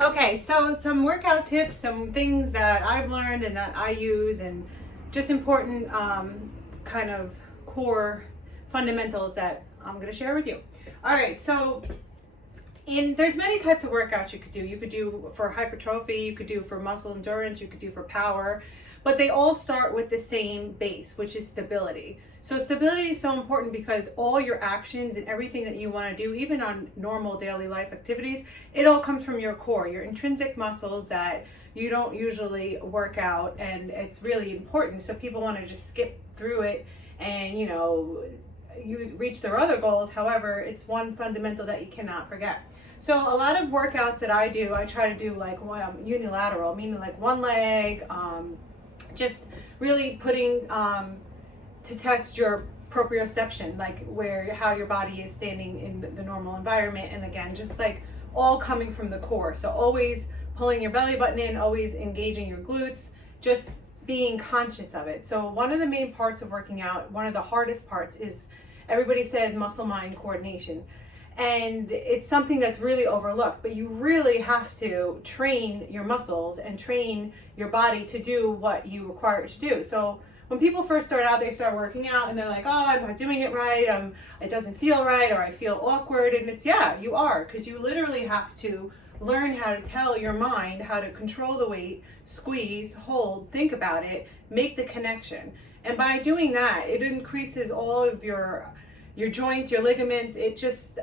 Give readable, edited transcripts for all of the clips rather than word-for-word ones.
Okay, so some workout tips, some things that I've learned and that I use, and just important kind of core fundamentals that I'm going to share with you. All right, so there's many types of workouts you could do. You could do for hypertrophy, you could do for muscle endurance, you could do for power, but they all start with the same base, which is stability. So stability is so important because all your actions and everything that you want to do, even on normal daily life activities, it all comes from your core, your intrinsic muscles that you don't usually work out, and it's really important. So people want to just skip through it and, you reach their other goals. However, it's one fundamental that you cannot forget. So a lot of workouts that I do, I try to do like unilateral, meaning like one leg, just really putting to test your proprioception, like how your body is standing in the normal environment. And again, just like all coming from the core. So always pulling your belly button in, always engaging your glutes, just being conscious of it. So one of the main parts of working out, one of the hardest parts is, everybody says muscle mind coordination. And it's something that's really overlooked, but you really have to train your muscles and train your body to do what you require it to do. So when people first start out, they start working out and they're like, oh, I'm not doing it right. It doesn't feel right, or I feel awkward. And it's, yeah, you are, because you literally have to learn how to tell your mind how to control the weight, squeeze, hold, think about it, make the connection. And by doing that, it increases all of your joints, your ligaments. It just,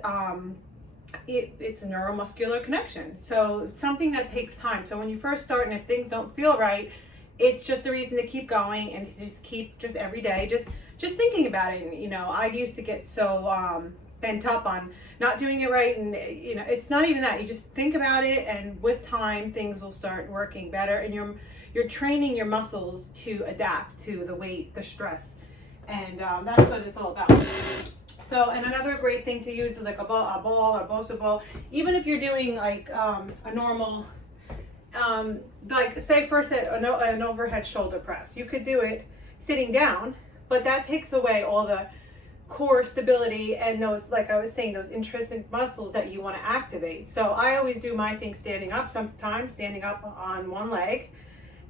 it's a neuromuscular connection. So it's something that takes time. So when you first start and if things don't feel right, it's just a reason to keep going and to just keep every day, just thinking about it. And, I used to get so bent up on not doing it right. And, it's not even that. You just think about it, and with time, things will start working better. And you're training your muscles to adapt to the weight, the stress. And that's what it's all about. So, and another great thing to use is like a ball or Bosu ball. Even if you're doing like a normal, like say first an overhead shoulder press, you could do it sitting down, but that takes away all the core stability and those, like I was saying, those intrinsic muscles that you want to activate. So I always do my thing standing up, sometimes standing up on one leg,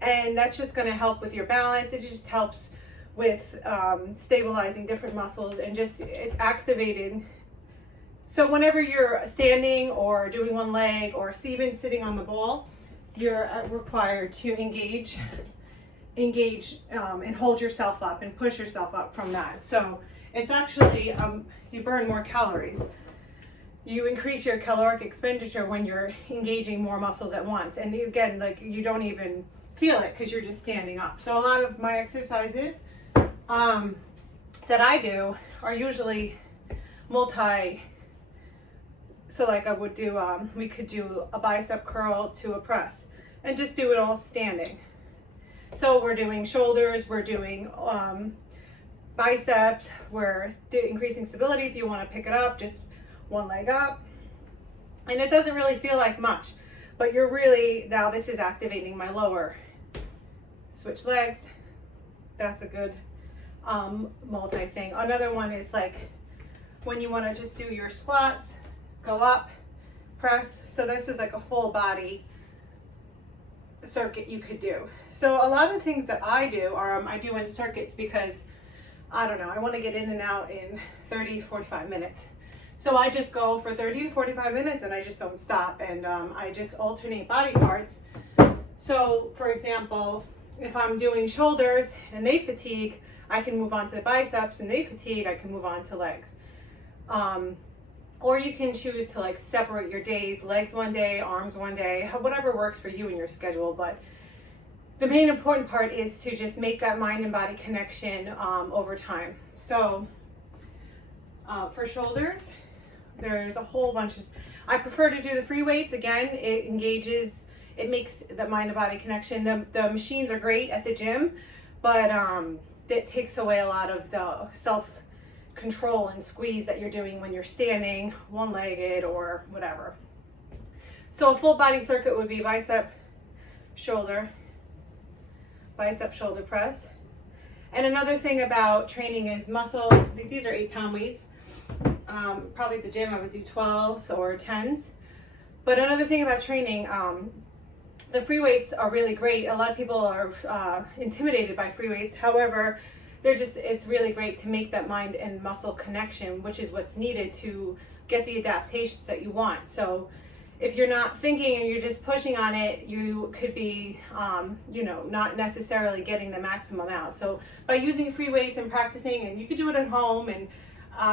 and that's just going to help with your balance. It just helps with stabilizing different muscles and just activating. So whenever you're standing or doing one leg or even sitting on the ball, you're required to engage and hold yourself up and push yourself up from that. So it's actually, you burn more calories. You increase your caloric expenditure when you're engaging more muscles at once. And again, like you don't even feel it because you're just standing up. So a lot of my exercises that I do are usually so like I would do, we could do a bicep curl to a press and just do it all standing. So we're doing shoulders, we're doing biceps, we're increasing stability. If you want to pick it up, just one leg up. And it doesn't really feel like much, but you're really, now this is activating my lower. Switch legs, that's a good multi thing. Another one is like when you want to just do your squats, go up, press. So this is like a full body circuit you could do. So a lot of things that I do are I do in circuits because I don't know, I want to get in and out in 30-45 minutes. So I just go for 30 to 45 minutes and I just don't stop, and I just alternate body parts. So for example, if I'm doing shoulders and they fatigue, I can move on to the biceps, and they fatigue, I can move on to legs. Or you can choose to like separate your days, legs one day, arms one day, whatever works for you and your schedule. But the main important part is to just make that mind and body connection over time. So for shoulders, there's a whole bunch of, I prefer to do the free weights. Again, it engages, it makes the mind and body connection. The machines are great at the gym, but it takes away a lot of the self-control and squeeze that you're doing when you're standing, one-legged or whatever. So a full body circuit would be bicep, shoulder press. And another thing about training is muscle, these are 8-pound weights. Probably at the gym I would do 12s or 10s. But another thing about training, the free weights are really great. A lot of people are intimidated by free weights. However, it's really great to make that mind and muscle connection, which is what's needed to get the adaptations that you want. So if you're not thinking and you're just pushing on it, you could be, not necessarily getting the maximum out. So by using free weights and practicing, and you could do it at home, and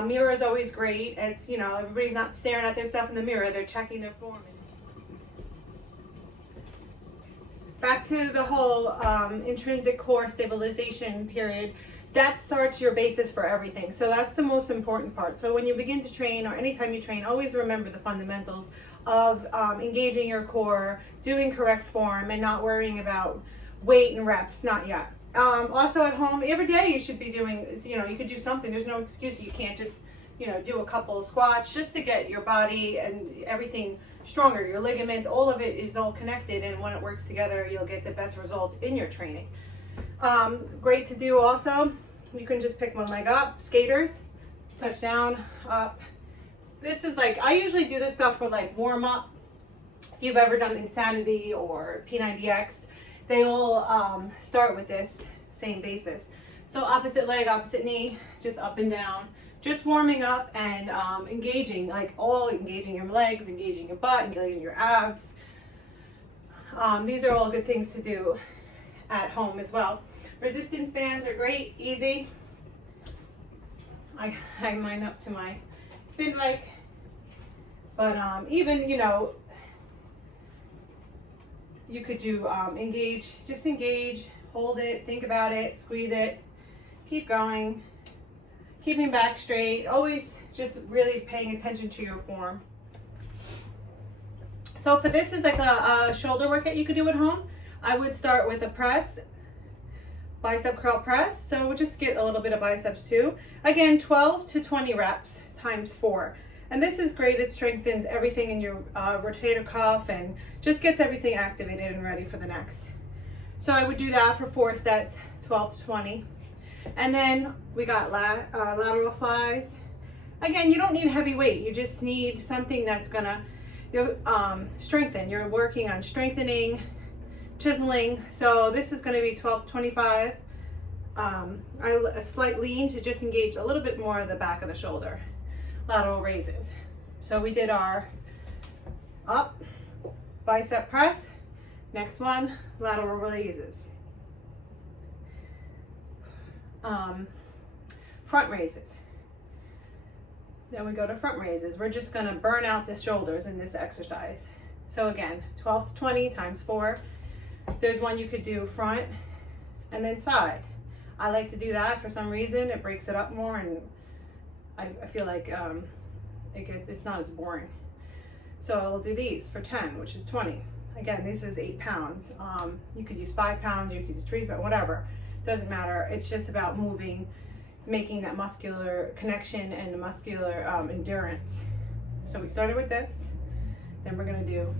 mirror is always great. It's, everybody's not staring at their stuff in the mirror, they're checking their form. Back to the whole intrinsic core stabilization period. That starts your basis for everything. So that's the most important part. So when you begin to train, or anytime you train, always remember the fundamentals of engaging your core, doing correct form, and not worrying about weight and reps, not yet. Also at home, every day you should be doing, you could do something. There's no excuse. You can't just, do a couple of squats just to get your body and everything stronger. Your ligaments, all of it is all connected, and when it works together, you'll get the best results in your training. Great to do also. You can just pick one leg up, skaters, touch down, up. This is I usually do this stuff for warm up. If you've ever done Insanity or P90X, they all start with this same basis. So opposite leg, opposite knee, just up and down, just warming up and engaging, engaging your legs, engaging your butt, engaging your abs. These are all good things to do at home as well. Resistance bands are great, easy. I hang mine up to my spin bike. But even, you could do engage, just engage, hold it, think about it, squeeze it, keep going, keeping back straight, always just really paying attention to your form. So for this is a shoulder workout you could do at home. I would start with a press, bicep curl press. So we'll just get a little bit of biceps too. Again, 12 to 20 reps times 4. And this is great. It strengthens everything in your rotator cuff and just gets everything activated and ready for the next. So I would do that for 4 sets, 12 to 20. And then we got lateral flies. Again, you don't need heavy weight. You just need something that's gonna strengthen. You're working on strengthening, chiseling. So this is gonna be 12 to 25. A slight lean to just engage a little bit more of the back of the shoulder. Lateral raises. So we did our up, bicep press. Next one, lateral raises. Front raises. Then we go to front raises. We're just gonna burn out the shoulders in this exercise. So again, 12 to 20 times 4. There's one you could do front and then side. I like to do that for some reason. It breaks it up more, and I feel like it's not as boring. So I'll do these for 10, which is 20. Again, this is 8 pounds. You could use 5 pounds, you could use 3, but whatever. Doesn't matter. It's just about moving, making that muscular connection and the muscular endurance. So we started with this. Then we're going to do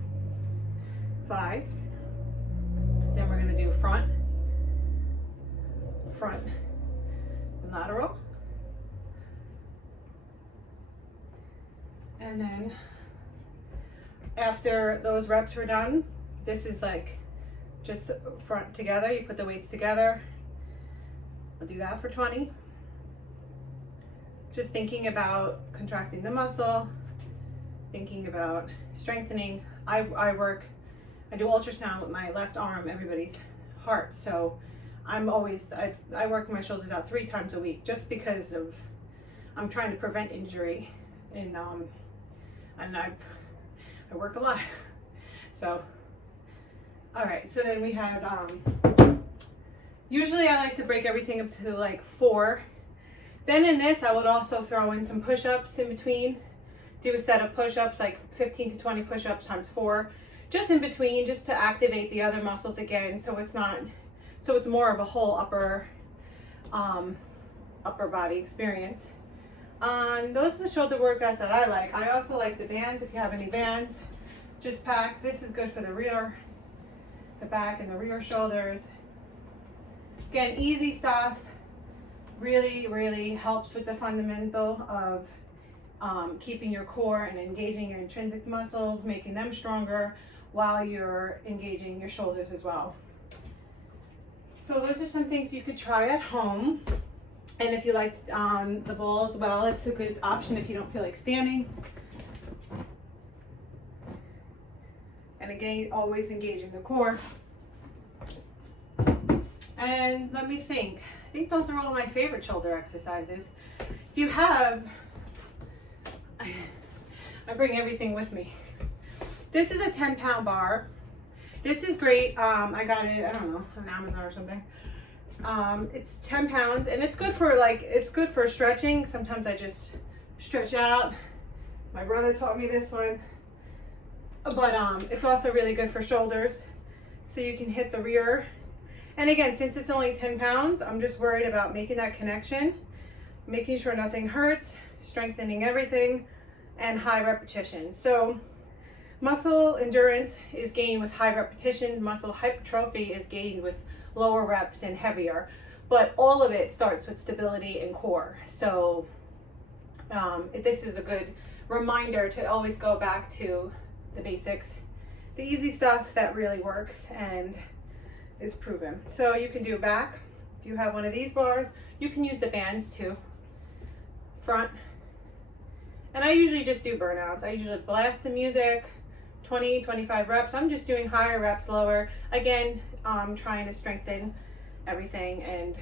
thighs. Then we're going to do front, and lateral. And then after those reps were done, this is just front together. You put the weights together. I'll do that for 20. Just thinking about contracting the muscle, thinking about strengthening. I do ultrasound with my left arm, everybody's heart. So I work my shoulders out 3 times a week just because I'm trying to prevent injury, and I work a lot. So, all right, so then we had, usually I like to break everything up to 4. Then in this, I would also throw in some push-ups in between. Do a set of push-ups, 15 to 20 push-ups times 4, just in between, just to activate the other muscles again, so it's more of a whole upper body experience. Those are the shoulder workouts that I like. I also like the bands. If you have any bands, just pack. This is good for the rear, the back and the rear shoulders. Again, easy stuff. Really, really helps with the fundamental of keeping your core and engaging your intrinsic muscles, making them stronger while you're engaging your shoulders as well. So those are some things you could try at home. And if you like the ball as well, it's a good option if you don't feel like standing. And again, always engaging the core. And let me think. I think those are all my favorite shoulder exercises. If you have, I bring everything with me. This is a 10-pound bar. This is great. I got it, I don't know, on Amazon or something. It's 10 pounds and it's good for stretching. Sometimes I just stretch out. My brother taught me this one. But it's also really good for shoulders. So you can hit the rear. And again, since it's only 10 pounds, I'm just worried about making that connection, making sure nothing hurts, strengthening everything, and high repetition. So muscle endurance is gained with high repetition. Muscle hypertrophy is gained with lower reps and heavier. But all of it starts with stability and core. So this is a good reminder to always go back to the basics, the easy stuff that really works and is proven. So you can do back. If you have one of these bars, you can use the bands too. Front. And I usually just do burnouts. I usually blast the music, 20, 25 reps. I'm just doing higher reps, lower. Again, trying to strengthen everything and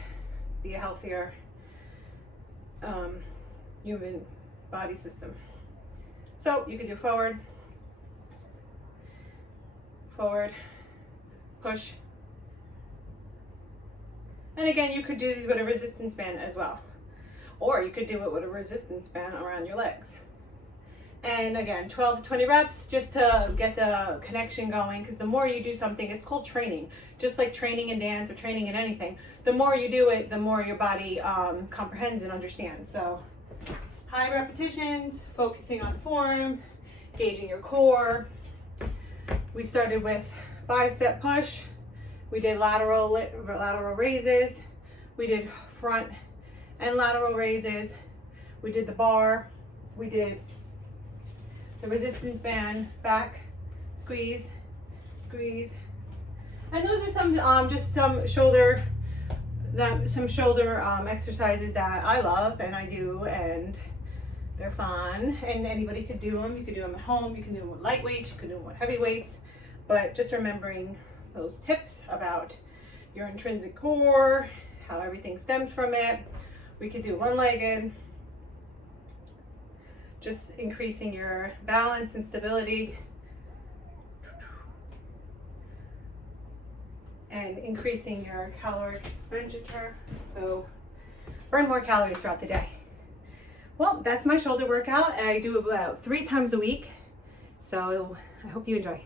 be a healthier human body system. So you can do forward, forward, push. And again, you could do these with a resistance band as well. Or you could do it with a resistance band around your legs. And again, 12 to 20 reps just to get the connection going, because the more you do something, it's called training. Just like training in dance or training in anything, the more you do it, the more your body comprehends and understands. So high repetitions, focusing on form, engaging your core. We started with bicep push. We did lateral raises. We did front and lateral raises. We did the bar. We did the resistance band, back, squeeze, squeeze. And those are some just some shoulder exercises that I love and I do, and they're fun. And anybody could do them. You could do them at home. You can do them with light weights. You can do them with heavy weights. But just remembering those tips about your intrinsic core, how everything stems from it. We could do one-legged, just increasing your balance and stability and increasing your caloric expenditure. So burn more calories throughout the day. Well, that's my shoulder workout. I do it about 3 times a week. So I hope you enjoy.